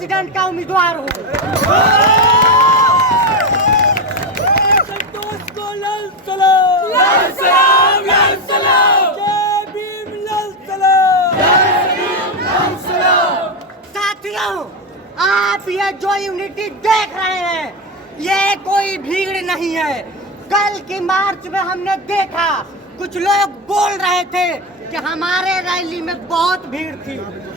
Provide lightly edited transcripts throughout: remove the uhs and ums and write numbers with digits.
President का उम्मीदवार हूँ। साथियों, आप ये जो यूनिटी देख रहे हैं, ये कोई भीड़ नहीं है। कल की मार्च में हमने देखा कुछ लोग बोल रहे थे कि हमारे रैली में बहुत भीड़ थी।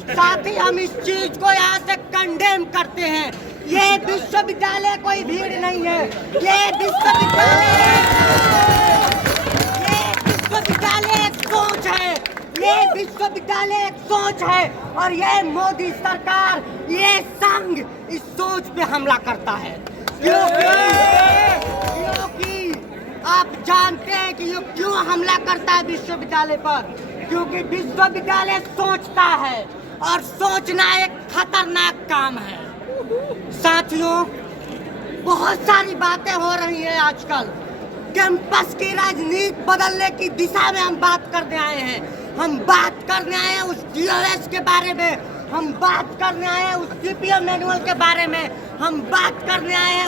साथ ही हम इस चीज को यहाँ से कंडेम करते हैं। ये विश्वविद्यालय कोई भीड़ नहीं है। ये विश्वविद्यालय एक सोच है। ये विश्वविद्यालय एक सोच है और ये मोदी सरकार, ये संघ इस सोच पे हमला करता है। क्योंकि आप जानते हैं कि ये क्यों हमला करता है विश्वविद्यालय पर? क्योंकि विश्वविद्यालय सोचता है और सोचना एक खतरनाक काम है। साथियों, बहुत सारी बातें हो रही हैं आजकल। कैंपस की राजनीति बदलने की दिशा में हम बात करने आए हैं। हम बात करने आए हैं उस DOS के बारे में, हम बात करने आए हैं उस CPM मैनुअल के बारे में, हम बात करने आए हैं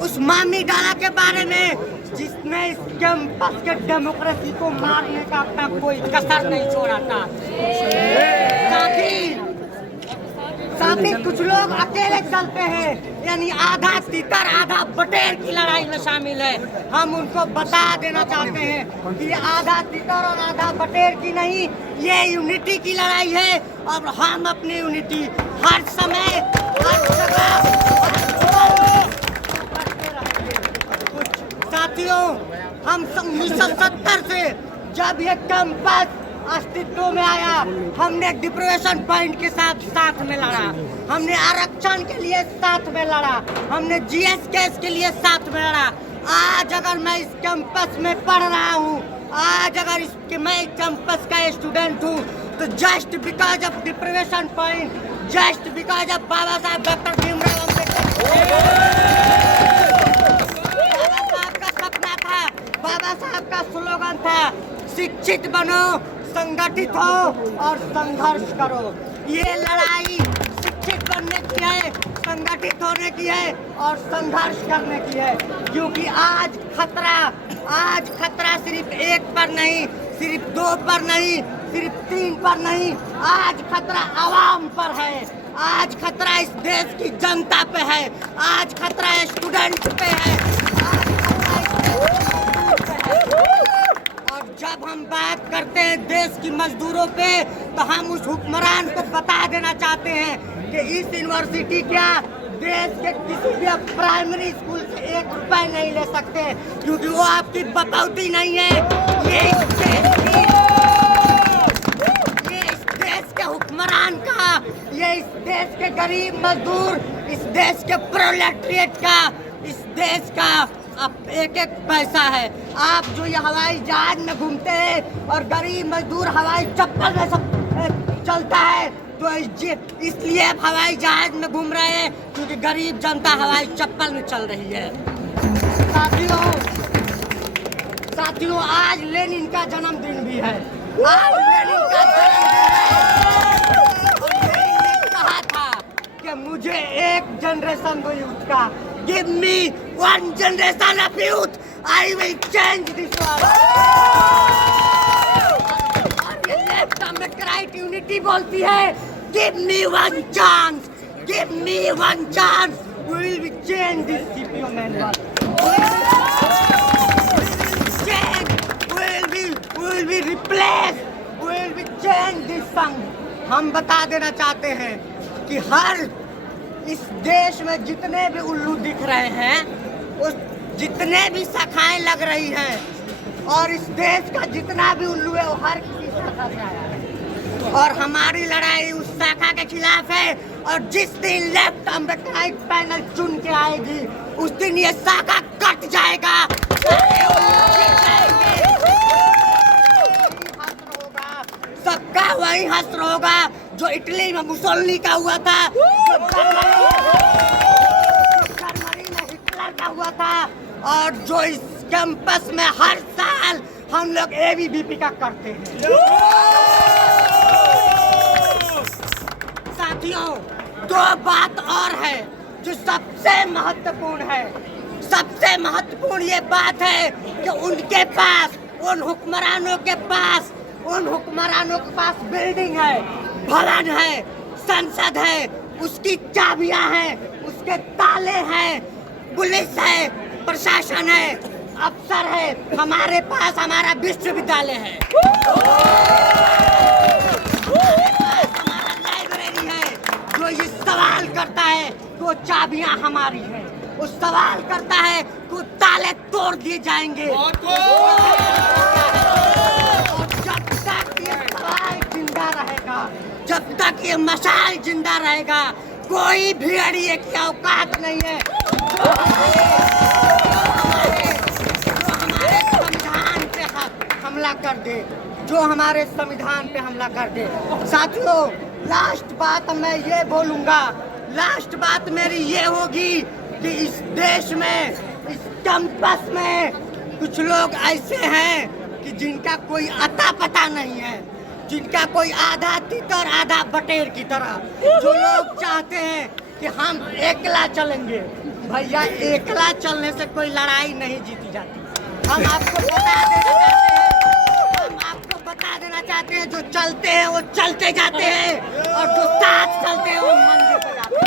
उस मामी डाला के बारे में जिसने इस कैंपस के डेमोक्रेसी को मारने का अपना कोई कसर नहीं छोड़ा था। साथ ही कुछ लोग अकेले चलते हैं, यानी आधा तितर आधा बटेर की लड़ाई में शामिल है। हम उनको बता देना चाहते हैं कि आधा तितर और आधा बटेर की नहीं, ये यूनिटी की लड़ाई है और हम अपनी यूनिटी हर समय हर जगह साथियों, हम 1970 से जब ये कैंपस अस्तित्व में आया, हमने डिप्रेशन पॉइंट के साथ में लड़ा, हमने आरक्षण के लिए साथ में लड़ा, हमने GS केस के लिए साथ में लड़ा। आज अगर मैं इस कैंपस में पढ़ रहा हूँ, आज अगर मैं इस कैंपस का स्टूडेंट हूँ, तो just because of depression point, just because of Baba Sahab doctor Bhimrao बाबा साहब का स्लोगन था, शिक्षित बनो, संगठित हो और संघर्ष करो। ये लड़ाई शिक्षित बनने की है, संगठित होने की है और संघर्ष करने की है। क्योंकि आज खतरा सिर्फ 1 पर नहीं, सिर्फ 2 पर नहीं, सिर्फ 3 पर नहीं, आज खतरा आवाम पर है। आज खतरा इस देश की जनता पे है, आज खतरा स्टूडेंट पे है, जब हम बात करते हैं देश की मजदूरों पे, तो हम उस हुक्मरान को बता देना चाहते हैं कि इस यूनिवर्सिटी क्या देश के किसी भी प्राइमरी स्कूल से 1 रुपए नहीं ले सकते, क्योंकि वो आपकी बकौती नहीं है। ये इस देश के हुक्मरान का, ये इस देश के गरीब मजदूर, इस देश के प्रोलेटरिएट का, इस देश का अब 1-1 पैसा है। आप जो ये हवाई जहाज में घूमते हैं और गरीब मजदूर हवाई चप्पल में सब चलता है, तो इसलिए अब हवाई जहाज में घूम रहे हैं क्योंकि गरीब जनता हवाई चप्पल में चल रही है। साथियों, आज लेनिन का जन्मदिन भी है। आज लेनिन का जन्मदिन है। कहा था कि मुझे एक जनरेशन दो यूथ का, Give me 1 generation of youth, I will change this world. और ये लेफ्ट डेमोक्रेटिक यूनिटी बोलती है, Give me 1 chance, give me 1 chance, we will change this CPM manual. We will be replaced, we will be change this song. हम बता देना चाहते हैं कि हर इस देश में जितने भी उल्लू दिख रहे हैं, उस जितने भी शाखाएं लग रही हैं, और इस देश का जितना भी उल्लू है वो हर किसी शाखा से आया है और हमारी लड़ाई उस शाखा के खिलाफ है। और जिस दिन लेफ्ट अम्बेडकर पैनल चुन के आएगी, उस दिन ये शाखा कट जाएगा। सबका वही हश्र होगा जो इटली में मुसोलिनी का हुआ था, जर्मनी में हिटलर का हुआ था, और जो इस कैंपस में हर साल हम लोग ABVP का करते हैं। साथियों, दो बात और है जो सबसे महत्वपूर्ण है। सबसे महत्वपूर्ण ये बात है कि उनके पास, उन हुक्मरानों के पास बिल्डिंग है, भवन है, संसद है, उसकी चाबियां हैं, उसके ताले हैं, पुलिस है, प्रशासन है, अफसर है। हमारे पास हमारा विश्वविद्यालय है, हमारा लाइब्रेरी है। जो ये सवाल करता है तो चाबियां हमारी हैं, वो सवाल करता है तो ताले तोड़ दिए जाएंगे। और जब तक ये सवाल जिंदा रहेगा, जब तक ये मशाल जिंदा रहेगा, कोई भेड़िए की औकात नहीं है जो हमारे संविधान पे हमला कर दे, जो हमारे संविधान पे हमला कर दे। साथियों, लास्ट बात मैं ये बोलूंगा, लास्ट बात मेरी ये होगी कि इस देश में, इस कैंपस में कुछ लोग ऐसे हैं कि जिनका कोई अता पता नहीं है, जिनका कोई आधा तितर आधा बटेर की तरह, जो लोग चाहते हैं कि हम एकला चलेंगे। भैया, एकला चलने से कोई लड़ाई नहीं जीती जाती। हम आपको बता देना चाहते हैं, जो चलते हैं वो चलते जाते हैं, और जो साथ चलते हैं वो मंदिर पे जाते हैं।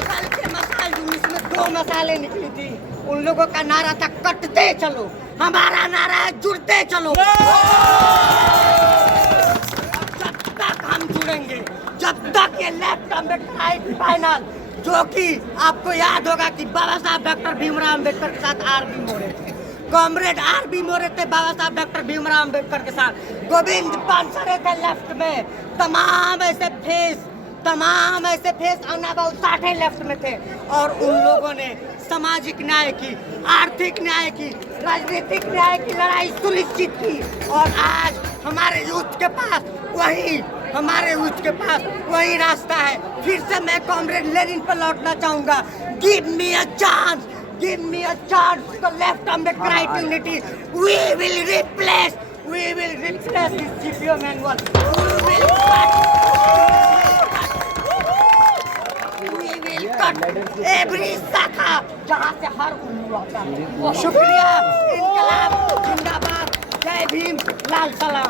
कल के मसाल जुलूस में 2 मसाले निकली थी, उन लोगों का नारा था कटते चलो, हमारा नारा है जुड़ते चलो। जब तक हम जुड़ेंगे, जब तक ये लेफ्ट अम्बेडकर फाइनल, जो कि आपको याद होगा कि बाबा साहब डॉक्टर भीमराव अम्बेडकर के साथ आर.बी. मोरे थे, कॉमरेड आर.बी. मोरे थे बाबा साहब डॉक्टर भीमराव अम्बेडकर के साथ, गोविंद पानसरे थे लेफ्ट में, तमाम ऐसे फेस अन्ना बहुत 60 लेफ्ट में थे, और उन लोगों ने सामाजिक न्याय की, आर्थिक न्याय की, राजनीतिक न्याय की लड़ाई सुनिश्चित की। और आज हमारे यूथ के पास वही रास्ता है। फिर से मैं कॉमरेड लेनिन पर लौटना चाहूंगा। Give me a chance to left Ambedkarite unity. We will replace this GPO manual. We will cut every शाखा जहाँ से हर उल्लू आता है। शुक्रिया, इनकलाब जिंदाबाद, जय भीम, लाल सलाम।